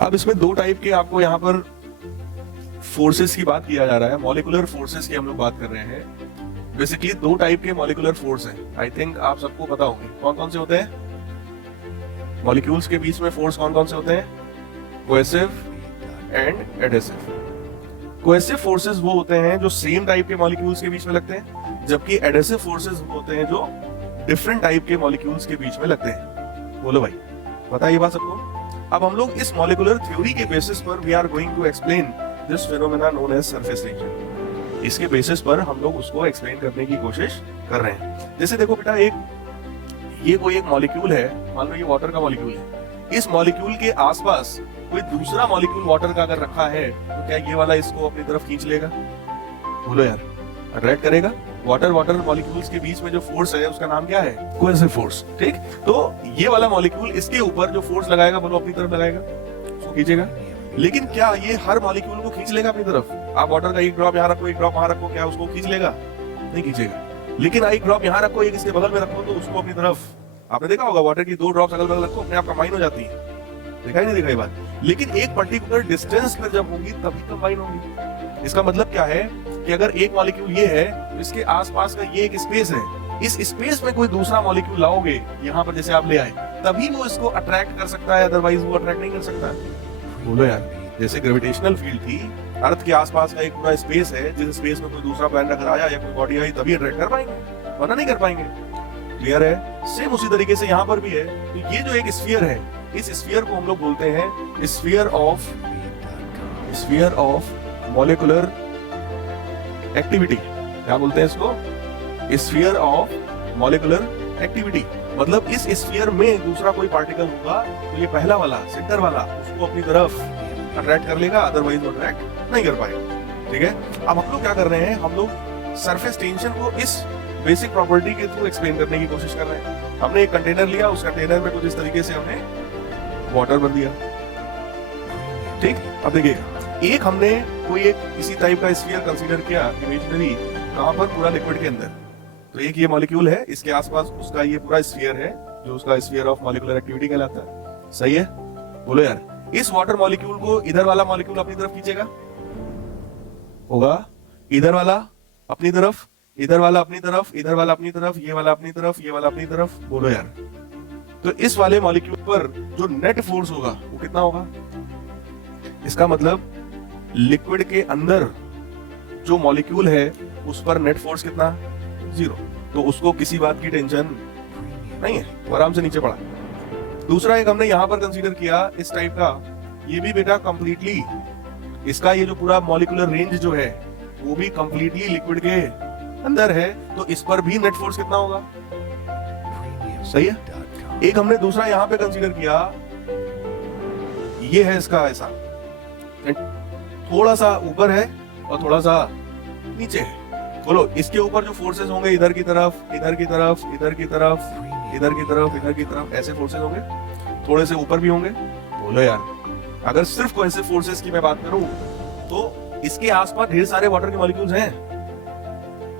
अब इसमें दो टाइप के आपको यहाँ पर फोर्सेस की बात किया जा रहा है, मॉलिक्यूलर फोर्सेस की हम लोग बात कर रहे हैं। बेसिकली दो टाइप के मॉलिक्यूलर फोर्स हैं, आई थिंक आप सबको पता होंगे कौन कौन से होते हैं। मॉलिक्यूल्स के बीच में फोर्स कौन कौन से होते हैं? Cohesive and adhesive. Cohesive forces वो होते हैं जो सेम टाइप के मॉलिक्यूल्स के बीच में लगते हैं, जबकि एडहेसिव फोर्सेस वो होते हैं जो डिफरेंट टाइप के मॉलिक्यूल्स के बीच में लगते हैं। बोलो भाई, पता है ये बात सबको? अब हम लोग इस मॉलिक्यूलर थ्योरी के बेसिस पर we are going to explain this phenomena known as surface tension. इसके बेसिस पर हम लोग उसको एक्सप्लेन करने की कोशिश कर रहे हैं। जैसे देखो बेटा, ये कोई एक मॉलिक्यूल है, मान लो ये वाटर का मॉलिक्यूल है। इस मॉलिक्यूल के आसपास कोई दूसरा मॉलिक्यूल वाटर का अगर रखा है तो क्या ये वाला इसको अपनी तरफ खींच लेगा? बोलो यार, अट्रैक्ट करेगा? वाटर मॉलिक्यूल्स के बीच में जो फोर्स है उसका नाम क्या है? Cohesive force. ठीक, तो ये वाला मॉलिक्यूल इसके ऊपर जो फोर्स लगाएगा, बोलो अपनी तरफ लगाएगा, उसको खींचेगा। लेकिन क्या ये हर मॉलिक्यूल को खींच लेगा अपनी तरफ? आप वाटर का एक ड्रॉप यहाँ रखो, एक ड्रॉप वहां रखो, क्या उसको खींच लेगा? नहीं खींचेगा। लेकिन एक ड्रॉप यहाँ रखो, एक इसके बगल में रखो, तो उसको अपनी तरफ, आपने देखा होगा वाटर की दो ड्रॉप्स अगल बगल रखो, अपने आप कंबाइन हो जाती है। देखा ही नहीं देखा ये बात? लेकिन एक पर्टिकुलर डिस्टेंस पर जब होंगी तभी कंबाइन होंगी। इसका मतलब क्या है कि अगर एक मॉलिक्यूल ये है तो इसके आसपास का ये एक स्पेस है, इस स्पेस में कोई दूसरा मॉलिक्यूल लाओगे यहाँ पर, जैसे आप ले आए, तभी वो इसको अट्रैक्ट कर सकता है, अदरवाइज वो अट्रैक्ट नहीं कर सकता। बोलो यार, जैसे ग्रेविटेशनल फील्ड थी, अर्थ के आसपास का एक पूरा स्पेस है, जिस स्पेस में कोई दूसरा प्लैनेट अगर आया या कोई बॉडी आई तभी अट्रैक्ट कर पाएंगे, वरना नहीं कर पाएंगे। क्लियर है? सेम उसी तरीके से यहाँ पर भी है। तो ये जो एक स्फीयर है, इस स्फीयर को हम लोग बोलते हैं स्फीयर ऑफ मॉलिक्यूलर एक्टिविटी। क्या बोलते हैं इसको? Sphere of molecular activity. मतलब इस स्फीयर में दूसरा कोई पार्टिकल होगा तो ये पहला वाला, सेंटर वाला, उसको अपनी तरफ अट्रैक्ट कर लेगा, अदरवाइज वो अट्रैक्ट नहीं कर पाएगा। ठीक है, अब हम लोग क्या कर रहे हैं, हम लोग सरफेस टेंशन को इस बेसिक प्रॉपर्टी के थ्रू एक्सप्लेन करने की कोशिश कर रहे हैं। हमने एक कंटेनर लिया, उस कंटेनर में कुछ इस तरीके से हमने वाटर भर दिया। ठीक, अब देखिएगा, एक हमने कोई एक इसी टाइप का स्फीयर कंसीडर किया इमेजिनरी, कहां पर? पूरा लिक्विड के अंदर। तो एक ये मॉलिक्यूल है, इसके आसपास उसका ये पूरा स्फीयर है, जो उसका स्फीयर ऑफ मॉलिक्यूलर एक्टिविटी कहलाता है। सही है? बोलो यार, इस वाटर मॉलिक्यूल को इधर वाला मॉलिक्यूल अपनी तरफ खींचेगा? होगा? इधर वाला अपनी तरफ, इधर वाला अपनी तरफ, इधर वाला अपनी तरफ, ये वाला अपनी तरफ, ये वाला अपनी तरफ। बोलो यार, तो इस वाले मॉलिक्यूल पर जो नेट फोर्स होगा वो कितना होगा? इसका मतलब लिक्विड के अंदर जो मॉलिक्यूल है उस पर नेट फोर्स कितना? 0। तो उसको किसी बात की टेंशन नहीं है, वो आराम से नीचे पड़ा। दूसरा एक हमने यहां पर कंसीडर किया इस टाइप का, ये भी बेटा कंप्लीटली, इसका ये जो पूरा मॉलिक्यूलर रेंज जो है वो भी कंप्लीटली लिक्विड के अंदर है, तो इस पर भी नेट फोर्स कितना होगा? सही है। एक हमने दूसरा यहां पे कंसीडर किया, ये है इसका ऐसा, थोड़ा सा ऊपर है और थोड़ा सा नीचे है। बोलो, इसके ऊपर जो फोर्सेस होंगे, इधर की तरफ, इधर की तरफ, इधर की तरफ, इधर की तरफ, इधर की तरफ, ऐसे फोर्सेस होंगे, थोड़े से ऊपर भी होंगे। बोलो यार, अगर सिर्फ कोहेसिव फोर्सेस की मैं बात करूं तो इसके आसपास ढेर सारे वाटर के मॉलिक्यूल्स हैं,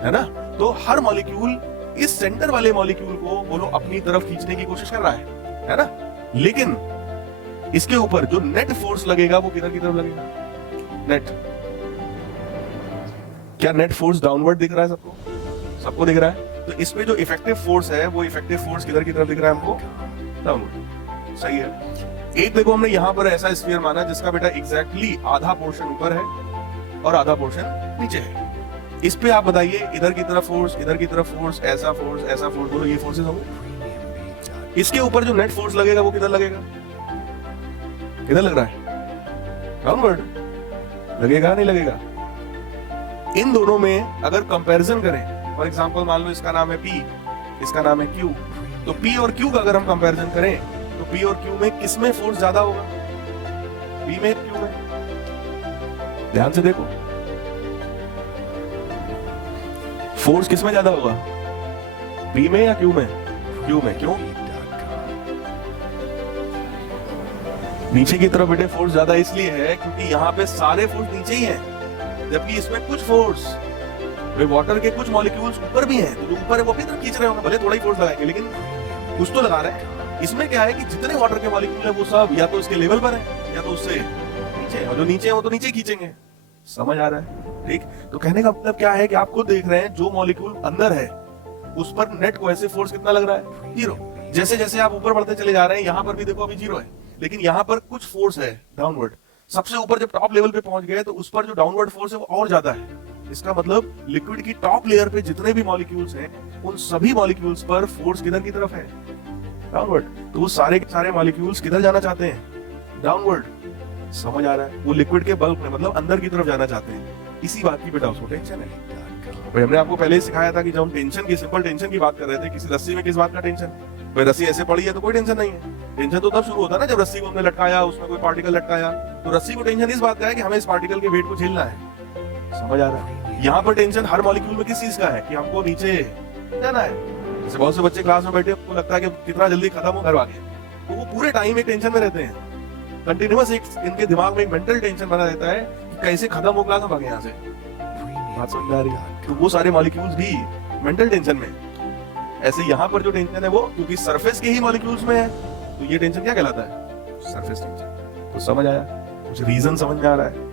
है ना? तो हर मॉलिक्यूल इस सेंटर वाले मॉलिक्यूल को बोलो अपनी तरफ खींचने की कोशिश कर रहा है ना? लेकिन इसके ऊपर जो नेट फोर्स लगेगा वो किधर की तरफ लगेगा? नेट। क्या नेट फोर्स डाउनवर्ड दिख रहा है सबको? सबको दिख रहा है। तो इसमें जो इफेक्टिव फोर्स है वो इफेक्टिव फोर्स किधर की तरफ दिख रहा है हमको? डाउनवर्ड। सही है। एक देखो, हमने यहां पर ऐसा स्फीयर माना जिसका बेटा एग्जैक्टली आधा पोर्शन ऊपर है और आधा पोर्शन नीचे है। इस पे आप बताइए, इधर की तरफ फोर्स, इधर की तरफ फोर्स, ऐसा फोर्स, ऐसा फोर्स, बोलो ये फोर्सेस होंगे। इसके ऊपर जो नेट फोर्स लगेगा वो किधर लगेगा? किधर लग रहा है? डाउनवर्ड लगेगा, नहीं लगेगा? इन दोनों में अगर कंपैरिजन करें, फॉर एग्जांपल मान लो इसका नाम है P, इसका नाम है Q, तो P और Q का अगर हम कंपैरिजन करें तो P और Q में किसमें फोर्स ज्यादा होगा? P में, Q में? ध्यान से देखो, फोर्स किसमें ज्यादा होगा? P में या Q में? Q में। क्यों? नीचे की तरफ बेटे फोर्स ज्यादा इसलिए है क्योंकि यहाँ पे सारे फोर्स नीचे ही हैं, जबकि इसमें कुछ फोर्स, वाटर के कुछ मॉलिक्यूल्स ऊपर भी हैं, तो जो ऊपर है वो अपनी तरफ खींच रहे होंगे, भले थोड़ा ही फोर्स लगाएंगे लेकिन कुछ तो लगा रहे हैं। इसमें क्या है कि जितने वाटर के मॉलिक्यूल है वो सब या तो इसके लेवल पर है या तो उससे नीचे, और जो नीचे है वो तो नीचे खींचेंगे। समझ आ रहा है? ठीक। तो कहने का मतलब क्या है कि आप खुद देख रहे हैं जो मॉलिक्यूल अंदर है उस पर नेट कोहेसिव फोर्स कितना लग रहा है? 0। जैसे जैसे आप ऊपर बढ़ते चले जा रहे हैं, यहाँ पर भी देखो अभी 0 है, लेकिन यहाँ पर कुछ फोर्स है डाउनवर्ड। सबसे ऊपर जब टॉप लेवल पे पहुंच गए तो उस पर जो डाउनवर्ड फोर्स है वो और ज्यादा है। इसका मतलब लिक्विड की टॉप लेयर पे जितने भी मॉलिक्यूल्स हैं उन सभी मॉलिक्यूल्स पर फोर्स किधर की तरफ है? डाउनवर्ड। तो वो सारे के सारे मॉलिक्यूल्स किधर जाना चाहते हैं? डाउनवर्ड। समझ आ रहा है? वो लिक्विड के बल्क में मतलब अंदर की तरफ जाना चाहते हैं। इसी बात की बेटा उसको टेंशन है। भाई हमने आपको पहले ही सिखाया था कि जब हम टेंशन की, सिंपल टेंशन की बात कर रहे थे, किसी रस्सी में किस बात का टेंशन? भाई रस्सी ऐसे पड़ी है तो कोई टेंशन नहीं है। टेंशन तो तब शुरू होता है ना जब रस्सी को हमने लटकाया, उसमें कोई पार्टिकल लटकाया, तो रस्सी को टेंशन इस बात का है कि हमें इस पार्टिकल के वेट को झेलना है। समझ आ रहा है? यहाँ पर टेंशन हर मॉलिक्यूल में किस चीज का है कि हमको नीचे जाना है। जैसे बहुत से बच्चे क्लास में बैठे, उनको लगता है कि कितना जल्दी खत्म हो घर आगे, तो वो पूरे टाइम एक टेंशन में रहते हैं। कंटिन्यूअस एक इनके दिमाग में एक मेंटल टेंशन बना रहता है कि कैसे खत्म हो क्लास, भागे यहाँ से। बात समझ आ रही है? तो वो सारे मॉलिक्यूल्स भी मेंटल टेंशन में। ऐसे यहाँ पर जो टेंशन है वो क्योंकि सरफेस के ही मॉलिक्यूल्स में है, तो ये टेंशन क्या कहलाता है? Surface tension. तो समझ आया? कुछ रीजन समझ में आ रहा है?